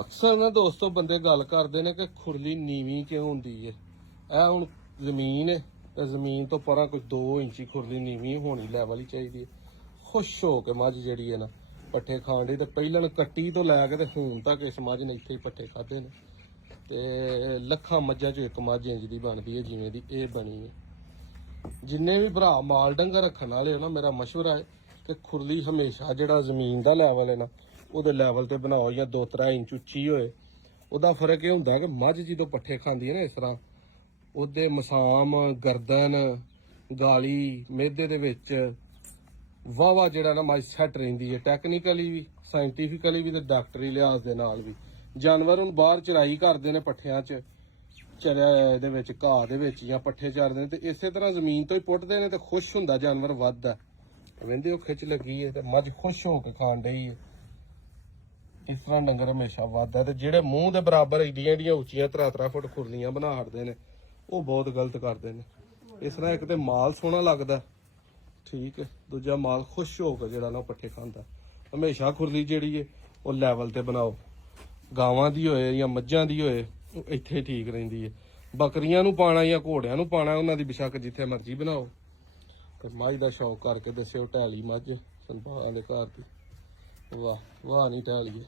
ਅਕਸਰ ਨਾ ਦੋਸਤੋ ਬੰਦੇ ਗੱਲ ਕਰਦੇ ਨੇ ਕਿ ਖੁਰਲੀ ਨੀਵੀਂ ਕਿਉਂ ਹੁੰਦੀ ਹੈ। ਇਹ ਹੁਣ ਜ਼ਮੀਨ ਹੈ ਤੇ ਜ਼ਮੀਨ ਤੋਂ ਪਰਾਂ ਕੁਝ 2 ਇੰਚੀ ਖੁਰਲੀ ਨੀਵੀਂ ਹੋਣੀ ਲੈਵਲ ਹੀ ਚਾਹੀਦੀ ਹੈ। ਖੁਸ਼ ਹੋ ਕੇ ਮੱਝ ਜਿਹੜੀ ਹੈ ਨਾ ਪੱਠੇ ਖਾਣ ਦੀ, ਤੇ ਪਹਿਲਾਂ ਕੱਟੀ ਤੋਂ ਲੈ ਕੇ ਤੇ ਹੁਣ ਤੱਕ ਇਸ ਮੱਝ ਨੇ ਇੱਥੇ ਹੀ ਪੱਠੇ ਖਾਦੇ ਨੇ। ਤੇ ਲੱਖਾਂ ਮੱਝਾਂ ਚੋਂ ਇੱਕ ਮੱਝ ਇੰਜ ਦੀ ਬਣਦੀ ਹੈ ਜਿਵੇਂ ਦੀ ਇਹ ਬਣੀ ਹੈ। ਜਿੰਨੇ ਵੀ ਭਰਾ ਮਾਲ ਡੰਗਰ ਰੱਖਣ ਵਾਲੇ ਹੋ ਨਾ, ਮੇਰਾ ਮਸ਼ਵਰਾ ਹੈ ਕਿ ਖੁਰਲੀ ਹਮੇਸ਼ਾ ਜਿਹੜਾ ਜ਼ਮੀਨ ਦਾ ਲੈਵਲ ਹੈ ਨਾ ਉਹਦੇ ਲੈਵਲ ਤੇ ਬਣਾਓ, ਜਾਂ 2-3 ਇੰਚ ਉੱਚੀ ਹੋਏ। ਉਹਦਾ ਫਰਕ ਇਹ ਹੁੰਦਾ ਕਿ ਮੱਝ ਜਦੋਂ ਪੱਠੇ ਖਾਂਦੀ ਹੈ ਨਾ ਇਸ ਤਰ੍ਹਾਂ, ਉਹਦੇ ਮਸਾਮ, ਗਰਦਨ, ਗਾਲੀ, ਮਿਹਦੇ ਦੇ ਵਿੱਚ ਵਾਵਾ ਜਿਹੜਾ ਨਾ ਮੱਝ ਸੈੱਟ ਰਹਿੰਦੀ ਹੈ। ਟੈਕਨੀਕਲੀ ਵੀ, ਸਾਇੰਟੀਫਿਕਲੀ ਵੀ, ਤੇ ਡਾਕਟਰੀ ਲਿਹਾਜ਼ ਦੇ ਨਾਲ ਵੀ। ਜਾਨਵਰ ਹੁਣ ਬਾਹਰ ਚਰਾਈ ਕਰਦੇ ਨੇ ਪੱਠਿਆਂ 'ਚ, ਚਰਿਆ ਦੇ ਵਿੱਚ, ਘਾਹ ਦੇ ਵਿੱਚ ਜਾਂ ਪੱਠੇ ਚਰਦੇ ਨੇ, ਤੇ ਇਸੇ ਤਰ੍ਹਾਂ ਜ਼ਮੀਨ ਤੋਂ ਹੀ ਪੁੱਟਦੇ ਨੇ ਤੇ ਖੁਸ਼ ਹੁੰਦਾ ਜਾਨਵਰ ਵੱਧਦਾ। ਕਹਿੰਦੇ ਉਹ ਖਿੱਚ ਲੱਗੀ ਹੈ ਤੇ ਮੱਝ ਖੁਸ਼ ਹੋ ਕੇ ਖਾਣ ਡਈ ਹੈ। ਇਸ ਤਰ੍ਹਾਂ ਡੰਗਰ ਹਮੇਸ਼ਾ ਵੱਧਦਾ। ਤੇ ਜਿਹੜੇ ਮੂੰਹ ਦੇ ਬਰਾਬਰ ਏਡੀਆਂ ਉੱਚੀਆਂ 3-3 ਫੁੱਟ ਖੁਰਲੀਆਂ ਬਣਾ ਹਟਦੇ ਨੇ, ਉਹ ਬਹੁਤ ਗਲਤ ਕਰਦੇ ਨੇ। ਇਸ ਤਰ੍ਹਾਂ ਇੱਕ ਤੇ ਮਾਲ ਸੋਹਣਾ ਲੱਗਦਾ, ਠੀਕ ਹੈ, ਦੂਜਾ ਮਾਲ ਖੁਸ਼ ਹੋ ਕੇ ਜਿਹੜਾ ਨਾ ਉਹ ਪੱਠੇ ਖਾਂਦਾ। ਹਮੇਸ਼ਾ ਖੁਰਲੀ ਜਿਹੜੀ ਹੈ ਉਹ ਲੈਵਲ ਤੇ ਬਣਾਓ। ਗਾਵਾਂ ਦੀ ਹੋਏ ਜਾਂ ਮੱਝਾਂ ਦੀ ਹੋਏ, ਉਹ ਇੱਥੇ ਠੀਕ ਰਹਿੰਦੀ ਹੈ। ਬੱਕਰੀਆਂ ਨੂੰ ਪਾਣਾ ਜਾਂ ਘੋੜਿਆਂ ਨੂੰ ਪਾਣਾ, ਉਹਨਾਂ ਦੀ ਬੇਸ਼ੱਕ ਜਿੱਥੇ ਮਰਜ਼ੀ ਬਣਾਓ। ਤੇ ਮੱਝ ਦਾ ਸ਼ੌਕ ਕਰਕੇ ਦੱਸਿਓ ਢਾਲੀ ਮੱਝ ਸੰਭਾਲਾਂ ਦੇ ਘਰ ਦੀ। ਵਾਹ ਵਾਹ, ਨਹੀਂ ਢਾਲੀਏ।